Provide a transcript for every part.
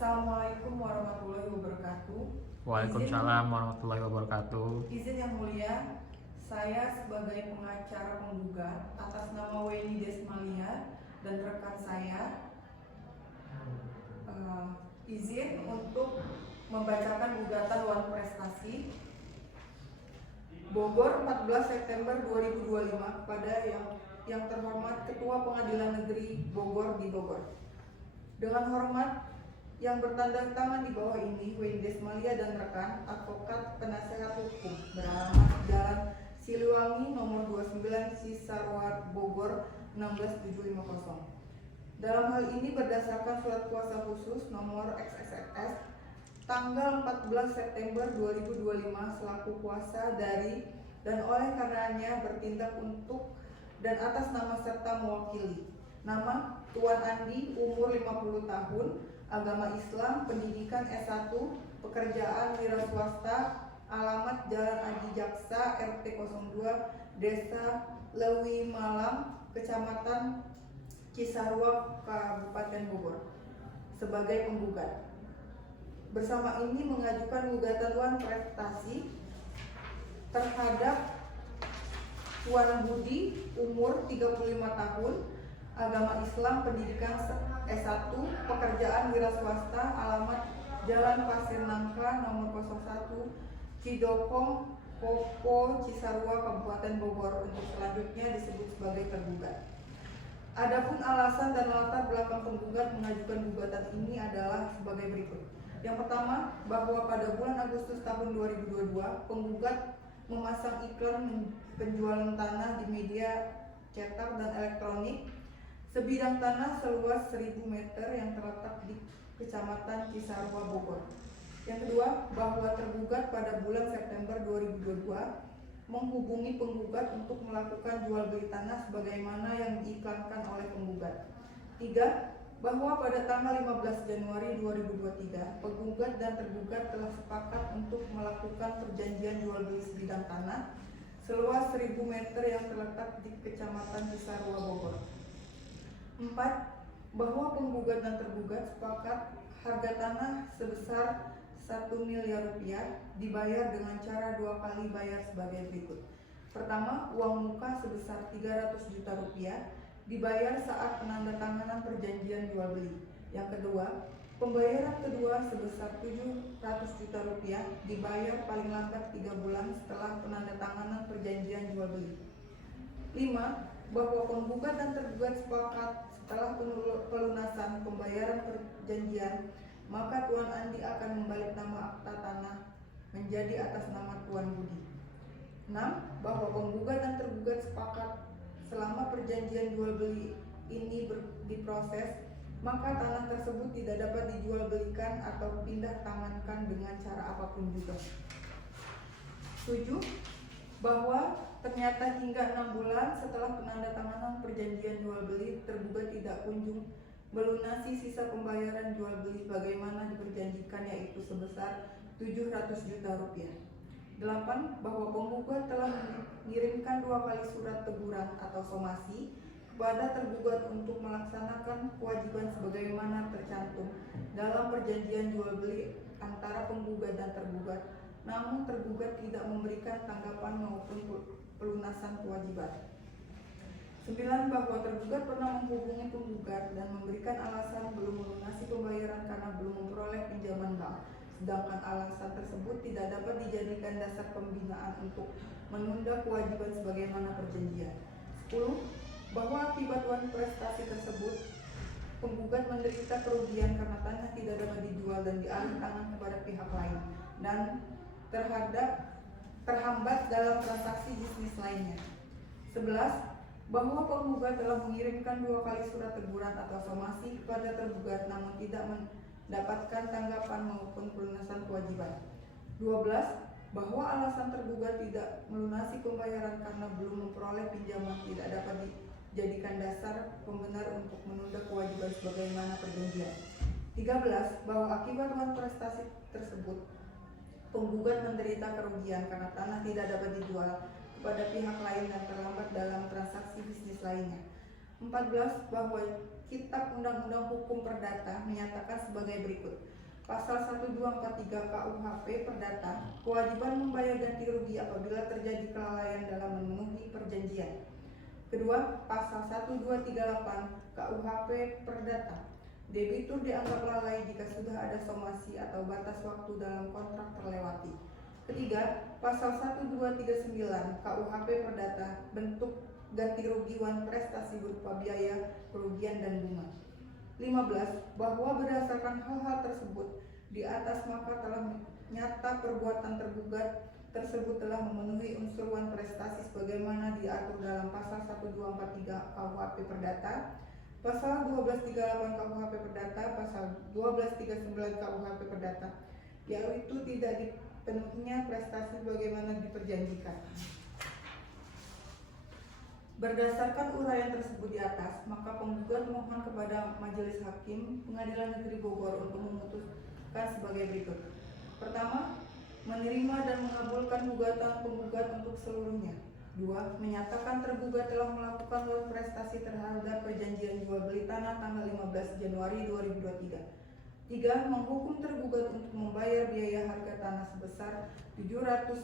Assalamualaikum warahmatullahi wabarakatuh. Waalaikumsalam warahmatullahi wabarakatuh. Izin yang mulia, saya sebagai pengacara penggugat atas nama Weni Desmalia dan rekan saya izin untuk membacakan gugatan Wan Prestasi Bogor 14 September 2025 kepada yang terhormat Ketua Pengadilan Negeri Bogor di Bogor. Dengan hormat, yang bertanda tangan di bawah ini, Weni Desmalia dan rekan, advokat penasehat hukum, beralamat Jalan Siliwangi nomor 29 Cisarua Bogor 16750. Dalam hal ini berdasarkan surat kuasa khusus nomor XXX tanggal 14 September 2025 selaku kuasa dari dan oleh karenanya bertindak untuk dan atas nama serta mewakili. Nama Tuan Andi, umur 50 tahun, agama Islam, pendidikan S1, pekerjaan wira swasta, alamat Jalan Adi Jaksa, RT 02, Desa Lewi Malang, Kecamatan Cisarua, Kabupaten Bogor, sebagai penggugat. Bersama ini mengajukan gugatan Wan Prestasi terhadap Tuan Budi, umur 35 tahun, agama Islam, pendidikan S1, pekerjaan wira swasta, alamat Jalan Pasir Nangka nomor 01, Cidokong, Kopo, Cisarua, Kabupaten Bogor, untuk selanjutnya disebut sebagai tergugat. Adapun alasan dan latar belakang penggugat mengajukan gugatan ini adalah sebagai berikut. Yang pertama, bahwa pada bulan Agustus tahun 2022, penggugat memasang iklan penjualan tanah di media cetak dan elektronik sebidang tanah seluas 1000 meter yang terletak di Kecamatan Cisarua, Bogor. Yang kedua, bahwa tergugat pada bulan September 2022 menghubungi penggugat untuk melakukan jual beli tanah sebagaimana yang diiklankan oleh penggugat. Tiga, bahwa pada tanggal 15 Januari 2023, penggugat dan tergugat telah sepakat untuk melakukan perjanjian jual beli sebidang tanah seluas 1000 meter yang terletak di Kecamatan Cisarua, Bogor. 4. Bahwa penggugat dan tergugat sepakat harga tanah sebesar 1 miliar rupiah dibayar dengan cara 2 kali bayar sebagai berikut. Pertama, uang muka sebesar 300 juta rupiah dibayar saat penandatanganan perjanjian jual beli. Yang kedua, pembayaran kedua sebesar 700 juta rupiah dibayar paling lambat 3 bulan setelah penandatanganan perjanjian jual beli. 5. Bahwa penggugat dan tergugat sepakat setelah pelunasan pembayaran perjanjian, maka Tuan Andi akan membalik nama akta tanah menjadi atas nama Tuan Budi. 6. Bahwa penggugat dan tergugat sepakat selama perjanjian jual beli ini diproses, maka tanah tersebut tidak dapat dijual belikan atau pindah tangankan dengan cara apapun juga. 7. Bahwa ternyata hingga 6 bulan setelah penandatanganan perjanjian jual beli, tergugat tidak kunjung melunasi sisa pembayaran jual beli sebagaimana diperjanjikan, yaitu sebesar 700 juta rupiah. 8. Bahwa penggugat telah mengirimkan 2 kali surat teguran atau somasi kepada tergugat untuk melaksanakan kewajiban sebagaimana tercantum dalam perjanjian jual beli antara penggugat dan tergugat, namun tergugat tidak memberikan tanggapan maupun pelunasan kewajiban. 9. Bahwa tergugat pernah menghubungi penggugat dan memberikan alasan belum melunasi pembayaran karena belum memperoleh pinjaman bank, sedangkan alasan tersebut tidak dapat dijadikan dasar pembinaan untuk menunda kewajiban sebagaimana perjanjian. 10. Bahwa akibat Wan Prestasi tersebut, penggugat menderita kerugian karena tanah tidak dapat dijual dan dialih tangan kepada pihak lain dan terhambat dalam transaksi bisnis lainnya. 11. Bahwa penggugat telah mengirimkan 2 kali surat teguran atau somasi kepada tergugat namun tidak mendapatkan tanggapan maupun pelunasan kewajiban. 12. Bahwa alasan tergugat tidak melunasi pembayaran karena belum memperoleh pinjaman tidak dapat dijadikan dasar pembenar untuk menunda kewajiban sebagaimana perjanjian. 13. Bahwa akibat Wan Prestasi tersebut, penggugat menderita kerugian karena tanah tidak dapat dijual kepada pihak lain dan terlambat dalam transaksi bisnis lainnya. 14. Bahwa Kitab Undang-Undang Hukum Perdata menyatakan sebagai berikut. Pasal 1243 KUHP Perdata, kewajiban membayar ganti rugi apabila terjadi kelalaian dalam memenuhi perjanjian. Kedua, pasal 1238 KUHP Perdata, debitur dianggap lalai jika sudah ada somasi atau batas waktu dalam kontrak terlewati. Ketiga, pasal 1239 KUHP Perdata, bentuk ganti rugi wan prestasi berupa biaya, kerugian, dan bunga. 15. Bahwa berdasarkan hal-hal tersebut di atas maka telah nyata perbuatan tergugat tersebut telah memenuhi unsur wan prestasi sebagaimana diatur dalam pasal 1243 KUHP Perdata, pasal 1238 KUHP Perdata, pasal 1239 KUHP Perdata, yaitu tidak dipenuhinya prestasi sebagaimana diperjanjikan. Berdasarkan uraian tersebut di atas, maka penggugat mohon kepada Majelis Hakim Pengadilan Negeri Bogor untuk memutuskan sebagai berikut. Pertama, menerima dan mengabulkan gugatan penggugat untuk seluruhnya. 2. Menyatakan tergugat telah melakukan prestasi terhadap perjanjian jual beli tanah tanggal 15 Januari 2023. 3. Menghukum tergugat untuk membayar biaya harga tanah sebesar 700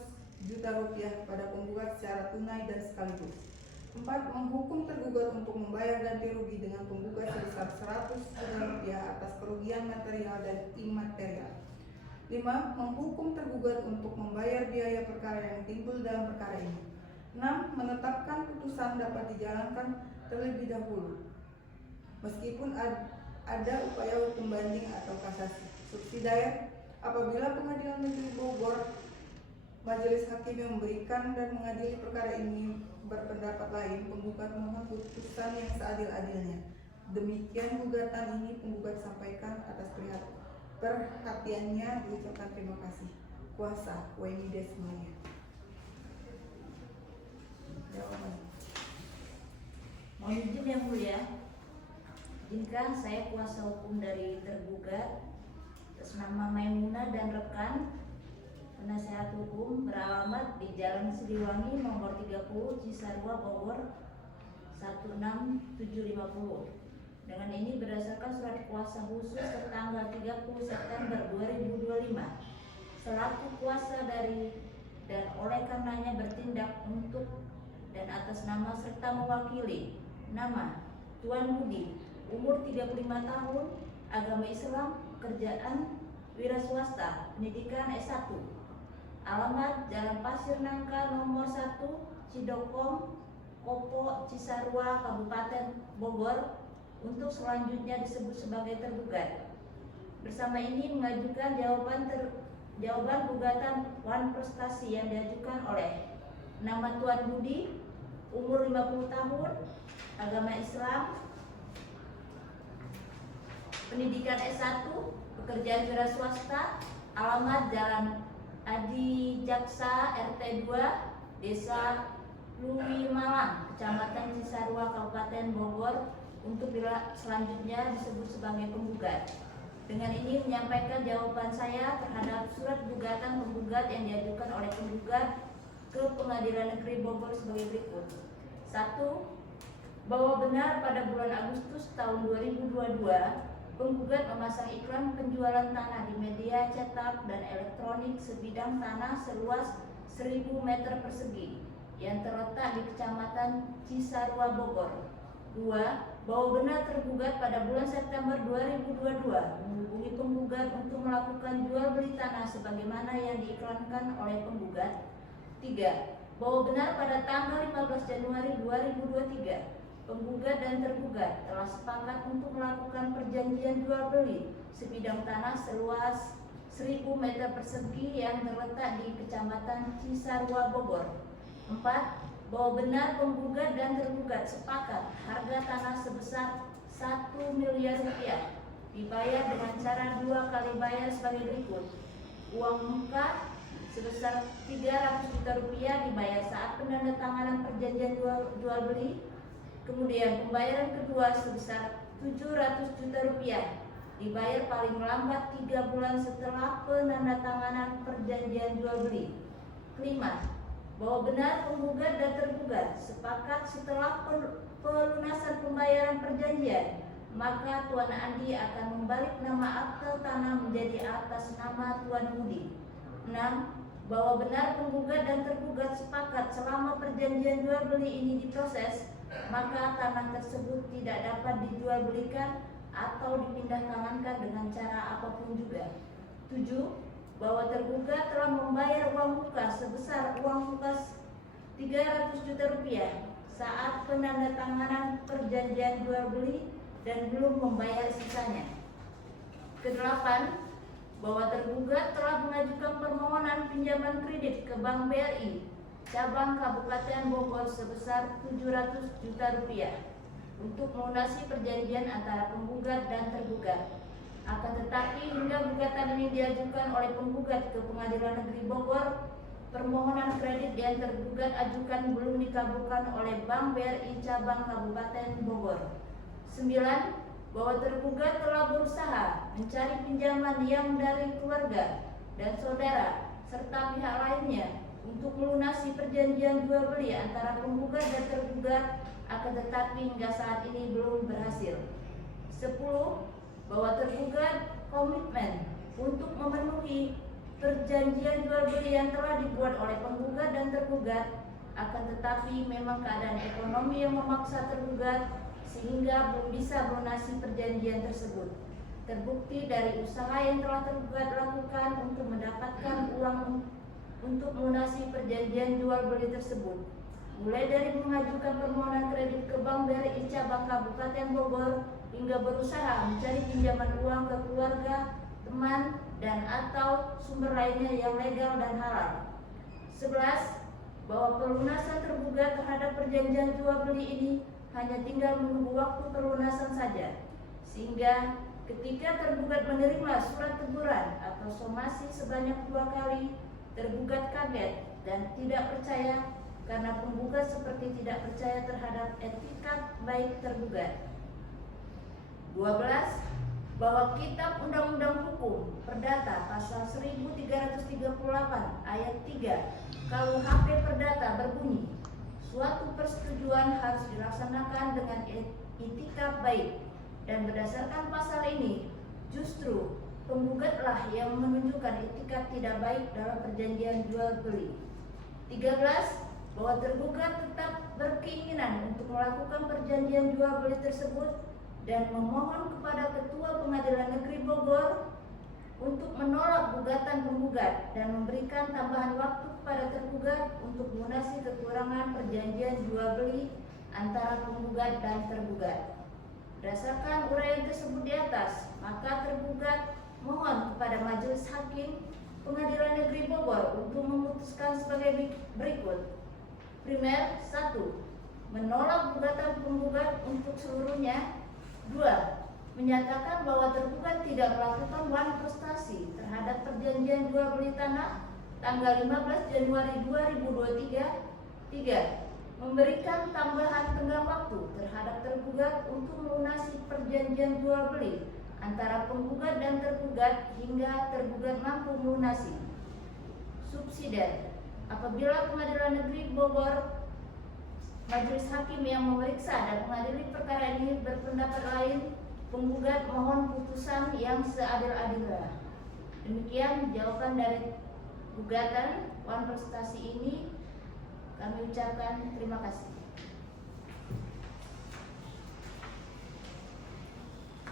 juta rupiah kepada penggugat secara tunai dan sekaligus. 4. Menghukum tergugat untuk membayar ganti rugi dengan penggugat sebesar 100 juta rupiah atas kerugian material dan imaterial. 5. Menghukum tergugat untuk membayar biaya perkara yang timbul dalam perkara ini. 6. Menetapkan putusan dapat dijalankan terlebih dahulu meskipun ada upaya hukum banding atau kasasi. Subsidiar, apabila Pengadilan Negeri Bogor Majelis Hakim yang memberikan dan mengadili perkara ini berpendapat lain, penggugat mohon putusan yang seadil-adilnya. Demikian gugatan ini penggugat sampaikan atas perhatiannya, diucapkan terima kasih. Kuasa Weni Desmaya. Jawaban. Mohon izin yang mulia, izinkan saya kuasa hukum dari tergugat atas nama Maimunah dan rekan, penasehat hukum, beralamat di Jalan Siliwangi nomor 30 Cisarua Bogor 16750. Dengan ini berdasarkan surat kuasa khusus tertanggal 30 September 2025 selaku kuasa dari dan oleh karenanya bertindak untuk dan atas nama serta mewakili nama Tuan Budi, umur 35 tahun, agama Islam, kerjaan wira swasta, pendidikan S1. Alamat Jalan Pasir Nangka nomor 1 Cidokong, Kopo, Cisarua, Kabupaten Bogor, untuk selanjutnya disebut sebagai tergugat. Bersama ini mengajukan jawaban gugatan wan prestasi yang diajukan oleh nama Tuan Budi, umur 50 tahun, agama Islam, pendidikan S1, pekerjaan wira swasta, alamat Jalan Adi Jaksa RT 2, Desa Lui Malang, Kecamatan Cisarua, Kabupaten Bogor, untuk selanjutnya disebut sebagai penggugat. Dengan ini menyampaikan jawaban saya terhadap surat gugatan penggugat yang diajukan oleh penggugat ke Pengadilan Negeri Bogor sebagai berikut. 1. Bahwa benar pada bulan Agustus tahun 2022 penggugat memasang iklan penjualan tanah di media cetak dan elektronik sebidang tanah seluas 1000 meter persegi yang terletak di Kecamatan Cisarua Bogor. 2. Bahwa benar tergugat pada bulan September 2022 menghubungi penggugat untuk melakukan jual beli tanah sebagaimana yang diiklankan oleh penggugat. 3. Bahwa benar pada tanggal 15 Januari 2023 penggugat dan tergugat telah sepakat untuk melakukan perjanjian jual beli sebidang tanah seluas 1000 meter persegi yang terletak di Kecamatan Cisarua Bogor. 4. Bahwa benar penggugat dan tergugat sepakat harga tanah sebesar 1 miliar rupiah dibayar dengan cara 2 kali bayar sebagai berikut. Uang muka sebesar 300 juta rupiah dibayar saat penandatanganan perjanjian jual beli. Kemudian pembayaran kedua sebesar 700 juta rupiah dibayar paling lambat 3 bulan setelah penandatanganan perjanjian jual beli. Kelima, bahwa benar penggugat dan tergugat sepakat setelah pelunasan pembayaran perjanjian maka Tuan Andi akan membalik nama akte tanah menjadi atas nama Tuan Budi. 6. Bahwa benar penggugat dan tergugat sepakat selama perjanjian jual beli ini diproses, maka tanah tersebut tidak dapat dijual belikan atau dipindah tangankan dengan cara apapun juga. 7. Bahwa tergugat telah membayar uang muka sebesar uang muka 300 juta rupiah saat penandatanganan perjanjian jual beli dan belum membayar sisanya. Ke-8. Bahwa tergugat telah mengajukan permohonan pinjaman kredit ke Bank BRI cabang Kabupaten Bogor sebesar 700 juta rupiah untuk melunasi perjanjian antara penggugat dan tergugat. Akan tetapi hingga gugatan ini diajukan oleh penggugat ke Pengadilan Negeri Bogor, permohonan kredit yang tergugat ajukan belum dikabulkan oleh Bank BRI cabang Kabupaten Bogor. 9. Bahwa tergugat telah berusaha mencari pinjaman yang dari keluarga dan saudara serta pihak lainnya untuk melunasi perjanjian jual beli antara penggugat dan tergugat, akan tetapi hingga saat ini belum berhasil. 10. Bahwa tergugat komitmen untuk memenuhi perjanjian jual beli yang telah dibuat oleh penggugat dan tergugat, akan tetapi memang keadaan ekonomi yang memaksa tergugat sehingga belum bisa melunasi perjanjian tersebut. Terbukti dari usaha yang telah tergugat lakukan untuk mendapatkan uang untuk melunasi perjanjian jual beli tersebut, mulai dari mengajukan permohonan kredit ke Bank BRI cabang Kabupaten Bogor hingga berusaha mencari pinjaman uang ke keluarga, teman, dan atau sumber lainnya yang legal dan halal. 11. Bahwa pelunasan tergugat terhadap perjanjian jual beli ini hanya tinggal menunggu waktu pelunasan saja, sehingga ketika tergugat menerima surat teguran atau somasi sebanyak 2 kali, tergugat kaget dan tidak percaya karena penggugat seperti tidak percaya terhadap etikat baik tergugat. 12. Bahwa Kitab Undang-Undang Hukum Perdata pasal 1338 ayat 3 KUHP Perdata berbunyi, suatu persetujuan harus dilaksanakan dengan itikat baik, dan berdasarkan pasal ini justru penggugatlah yang menunjukkan itikat tidak baik dalam perjanjian jual beli. 13. Bahwa tergugat tetap berkeinginan untuk melakukan perjanjian jual beli tersebut dan memohon kepada Ketua Pengadilan Negeri Bogor untuk menolak gugatan penggugat dan memberikan tambahan waktu kepada tergugat untuk melunasi kekurangan perjanjian jual beli antara penggugat dan tergugat. Berdasarkan uraian tersebut di atas, maka tergugat mohon kepada Majelis Hakim Pengadilan Negeri Bogor untuk memutuskan sebagai berikut. Primer, 1. Menolak gugatan penggugat untuk seluruhnya. 2. Menyatakan bahwa tergugat tidak melakukan manifestasi terhadap perjanjian jual beli tanah tanggal 15 Januari 2023. 3. Memberikan tambahan tenggang waktu terhadap tergugat untuk melunasi perjanjian jual beli antara penggugat dan tergugat hingga tergugat mampu melunasi. Subsidiar. Apabila Pengadilan Negeri Bogor, Majelis Hakim yang memeriksa dan mengadili perkara ini berpendapat lain, penggugat mohon putusan yang seadil-adilnya. Demikian jawaban dari gugatan Wan Prestasi ini. Kami ucapkan terima kasih.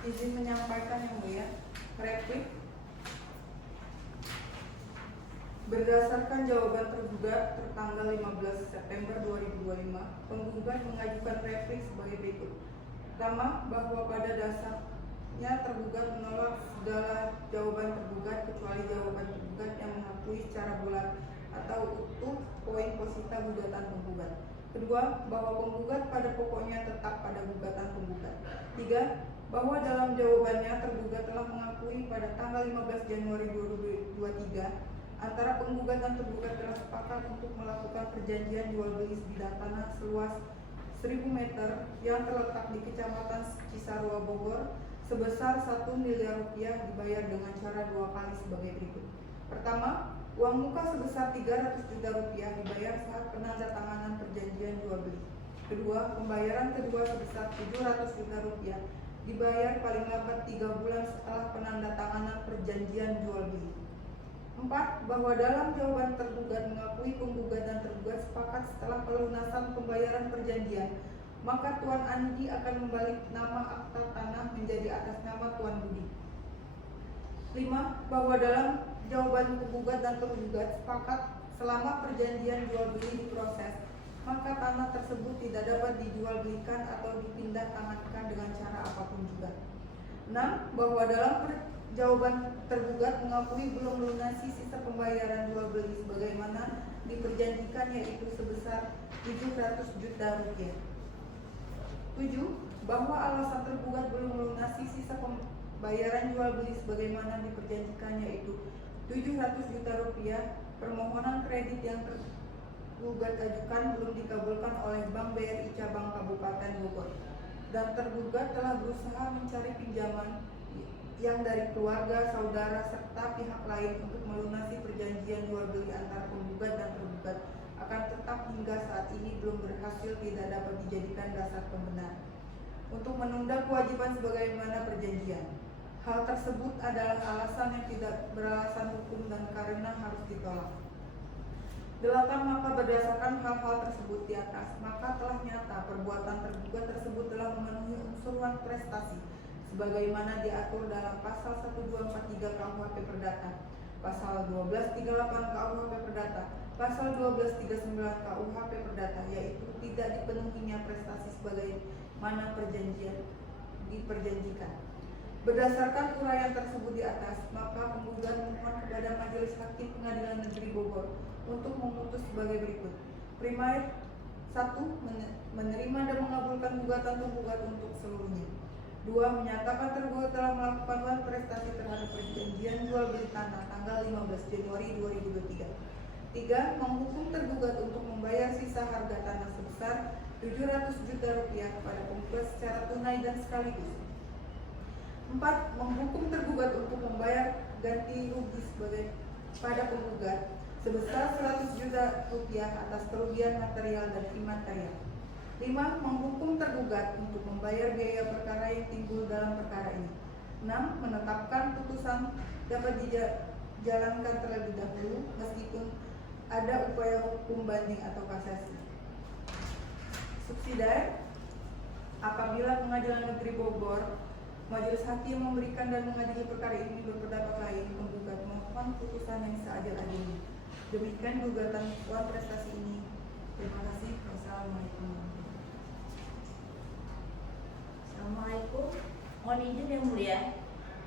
Izin menyampaikan yang mulia, replik. Berdasarkan jawaban tergugat tertanggal 15 September 2025, penggugat mengajukan replik sebagai berikut. Pertama, bahwa pada dasarnya tergugat menolak segala jawaban tergugat kecuali jawaban tergugat yang mengakui secara bulat atau utuh poin posita gugatan penggugat. Kedua, bahwa penggugat pada pokoknya tetap pada gugatan penggugat. 3. Bahwa dalam jawabannya tergugat telah mengakui pada tanggal 15 Januari 2023 antara penggugat dan tergugat telah sepakat untuk melakukan perjanjian jual beli sebidang tanah seluas 1000 meter yang terletak di Kecamatan Cisarua, Bogor sebesar 1 miliar rupiah dibayar dengan cara 2 kali sebagai berikut. Pertama, uang muka sebesar 300 juta rupiah dibayar saat penandatanganan perjanjian jual beli. Kedua, pembayaran kedua sebesar 700 juta rupiah dibayar paling lambat 3 bulan setelah penandatanganan perjanjian jual beli. 4. Bahwa dalam jawaban tergugat mengakui penggugat dan tergugat sepakat setelah pelunasan pembayaran perjanjian, maka Tuan Andi akan membalik nama akta tanah menjadi atas nama Tuan Budi. 5. Bahwa dalam jawaban penggugat dan tergugat sepakat selama perjanjian jual beli diproses, maka tanah tersebut tidak dapat dijual belikan atau dipindah tangankan dengan cara apapun juga. 6. Bahwa dalam jawaban tergugat mengakui belum melunasi sisa pembayaran jual beli sebagaimana diperjanjikan, yaitu sebesar 700 juta rupiah. 7. Bahwa alasan tergugat belum melunasi sisa pembayaran jual beli sebagaimana diperjanjikan, yaitu 700 juta rupiah, permohonan kredit yang tergugat ajukan belum dikabulkan oleh Bank BRI Cabang Kabupaten Bogor, dan tergugat telah berusaha mencari pinjaman yang dari keluarga, saudara, serta pihak lain untuk melunasi perjanjian jual beli antara penggugat dan tergugat, akan tetap hingga saat ini belum berhasil, tidak dapat dijadikan dasar pembenar untuk menunda kewajiban sebagaimana perjanjian. Hal tersebut adalah alasan yang tidak beralasan hukum dan karena harus ditolak. 8. Maka berdasarkan hal-hal tersebut di atas, maka telah nyata perbuatan tergugat tersebut telah memenuhi unsur prestasi sebagaimana diatur dalam pasal 1243 KUHP Perdata, pasal 1238 KUHP Perdata, pasal 1239 KUHP Perdata, yaitu tidak dipenuhinya prestasi sebagaimana perjanjian diperjanjikan. Berdasarkan uraian tersebut di atas, maka penggugat memohon kepada Majelis Hakim Pengadilan Negeri Bogor untuk memutus sebagai berikut. Primer 1. Menerima dan mengabulkan gugatan penggugat untuk seluruhnya. 2. Menyatakan tergugat telah melakukan prestasi terhadap perjanjian jual beli tanah tanggal 15 Januari 2023. 3. Menghukum tergugat untuk membayar sisa harga tanah sebesar 700 juta rupiah kepada penggugat secara tunai dan sekaligus. 4. Menghukum tergugat untuk membayar ganti rugi sebagai pada penggugat sebesar 100 juta rupiah atas kerugian material dan imaterial. 5. Menghukum tergugat untuk membayar biaya perkara yang timbul dalam perkara ini. 6. Menetapkan putusan dapat dijalankan terlebih dahulu meskipun ada upaya hukum banding atau kasasi. Subsidiar, apabila Pengadilan Negeri Bogor Majelis Hakim memberikan dan mengadili perkara ini berpendapat lain, penggugat mohon putusan yang seadil-adilnya. Demikian gugatan tuan prestasi ini. Terima kasih. Wassalamualaikum. Assalamualaikum. Mohon izin yang mulia,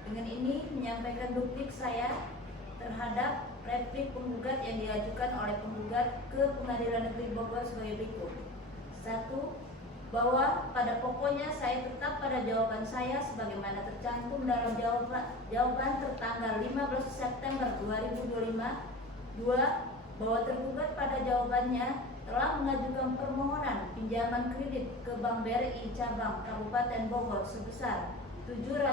dengan ini menyampaikan duplik saya terhadap replik penggugat yang diajukan oleh penggugat ke Pengadilan Negeri Bogor sebagai berikut. 1. Bahwa pada pokoknya saya tetap pada jawaban saya sebagaimana tercantum dalam jawaban tertanggal 15 September 2025. 2. Bahwa tergugat pada jawabannya telah mengajukan permohonan pinjaman kredit ke Bank BRI Cabang Kabupaten Bogor sebesar 700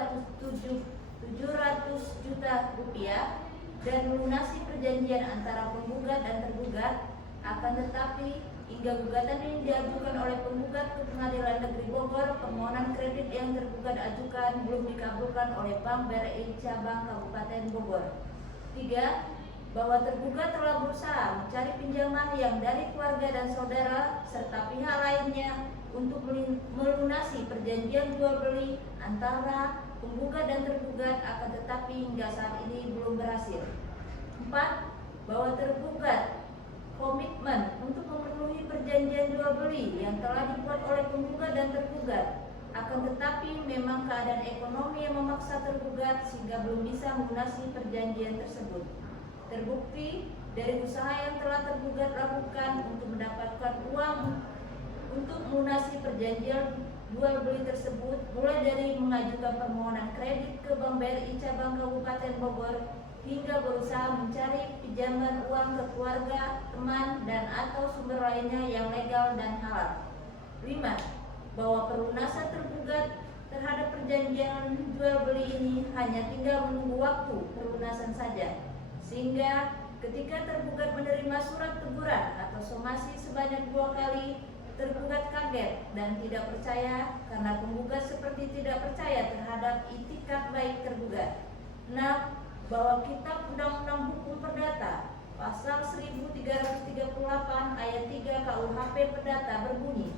juta rupiah dan melunasi perjanjian antara penggugat dan tergugat, akan tetapi hingga gugatan ini diajukan oleh penggugat ke Pengadilan Negeri Bogor, permohonan kredit yang tergugat ajukan belum dikabulkan oleh Bank BRI Cabang Kabupaten Bogor. 3. Bahwa tergugat telah berusaha mencari pinjaman yang dari keluarga dan saudara serta pihak lainnya untuk melunasi perjanjian jual beli antara penggugat dan tergugat, akan tetapi hingga saat ini belum berhasil. 4. Bahwa tergugat komitmen untuk memenuhi perjanjian jual beli yang telah dibuat oleh penggugat dan tergugat, akan tetapi memang keadaan ekonomi yang memaksa tergugat sehingga belum bisa melunasi perjanjian tersebut. Terbukti dari usaha yang telah tergugat lakukan untuk mendapatkan uang untuk melunasi perjanjian jual beli tersebut, mulai dari mengajukan permohonan kredit ke Bank BRI Cabang Kabupaten Bogor hingga berusaha mencari pinjaman uang ke keluarga, teman, dan atau sumber lainnya yang legal dan halal. 5. Bahwa pelunasan tergugat terhadap perjanjian jual beli ini hanya tinggal menunggu waktu pelunasan saja, sehingga ketika tergugat menerima surat teguran atau somasi sebanyak 2 kali tergugat kaget dan tidak percaya karena penggugat seperti tidak percaya terhadap itikat baik tergugat. 6. Bahwa kitab Undang-Undang Hukum Perdata pasal 1338 ayat 3 KUHP Perdata berbunyi,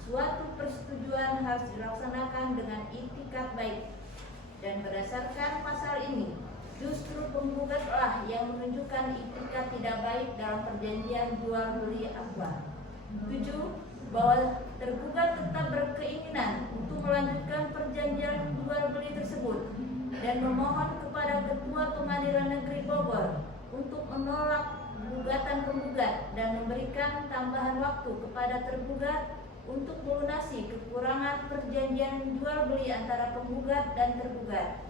suatu persetujuan harus dilaksanakan dengan itikat baik. Dan berdasarkan pasal ini, justru penggugatlah yang menunjukkan itikat tidak baik dalam perjanjian jual beli akbar. 7. Bahwa tergugat tetap berkeinginan untuk melanjutkan perjanjian jual beli tersebut dan memohon kepada Ketua Pengadilan Negeri Bogor untuk menolak gugatan penggugat dan memberikan tambahan waktu kepada tergugat untuk melunasi kekurangan perjanjian jual beli antara penggugat dan tergugat.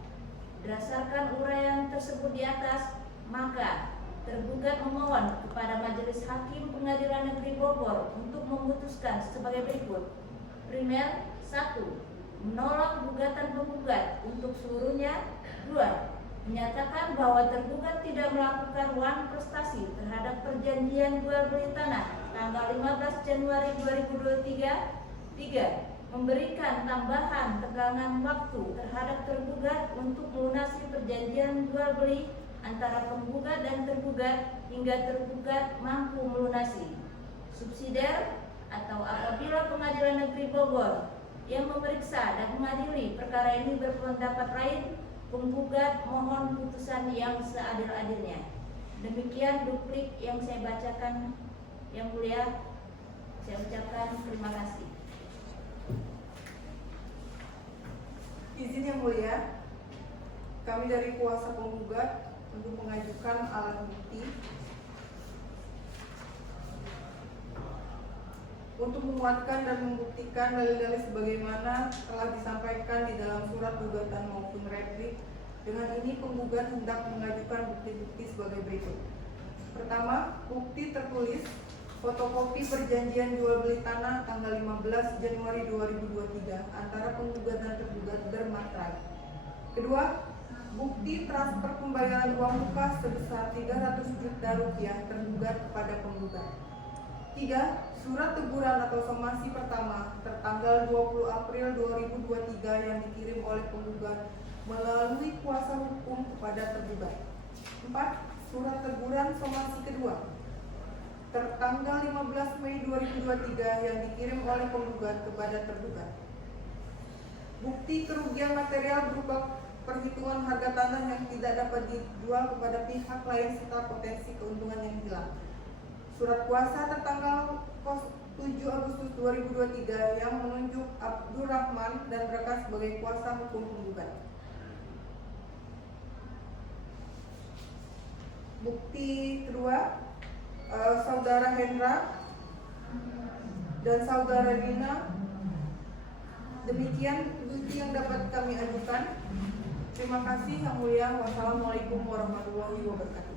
Berdasarkan uraian tersebut di atas, maka tergugat memohon kepada Majelis Hakim Pengadilan Negeri Bogor untuk memutuskan sebagai berikut. Primer, 1. Menolak gugatan penggugat untuk seluruhnya. 2. Menyatakan bahwa tergugat tidak melakukan wan prestasi terhadap perjanjian jual beli tanah tanggal 15 Januari 2023. 3. Memberikan tambahan tenggangan waktu terhadap tergugat untuk melunasi perjanjian jual beli antara penggugat dan tergugat hingga tergugat mampu melunasi. Subsidiar atau apabila Pengadilan Negeri Bogor yang memeriksa dan mengadili perkara ini berpendapat lain, penggugat mohon putusan yang seadil-adilnya. Demikian duplik yang saya bacakan, Yang Mulia. Saya ucapkan terima kasih. Izin Yang Mulia, kami dari kuasa penggugat untuk mengajukan alat bukti untuk menguatkan dan membuktikan dalil-dalil sebagaimana telah disampaikan di dalam surat gugatan maupun replik. Dengan ini penggugat hendak mengajukan bukti-bukti sebagai berikut. Pertama, bukti tertulis fotokopi perjanjian jual beli tanah tanggal 15 Januari 2023 antara penggugat dan tergugat bermaterai. Kedua, bukti transfer pembayaran uang muka sebesar 300 juta rupiah tergugat kepada penggugat. 3. Surat teguran atau somasi pertama tertanggal 20 April 2023 yang dikirim oleh penggugat melalui kuasa hukum kepada tergugat. 4. Surat teguran somasi kedua tertanggal 15 Mei 2023 yang dikirim oleh penggugat kepada tergugat. Bukti kerugian material berupa perhitungan harga tanah yang tidak dapat dijual kepada pihak lain serta potensi keuntungan yang hilang. Surat kuasa tertanggal 7 Agustus 2023 yang menunjuk Abdul Rahman dan berkas sebagai kuasa hukum penggugat. Bukti kedua, Saudara Hendra dan Saudara Rina. Demikian bukti yang dapat kami ajukan. Terima kasih Yang Mulia. Wassalamualaikum warahmatullahi wabarakatuh.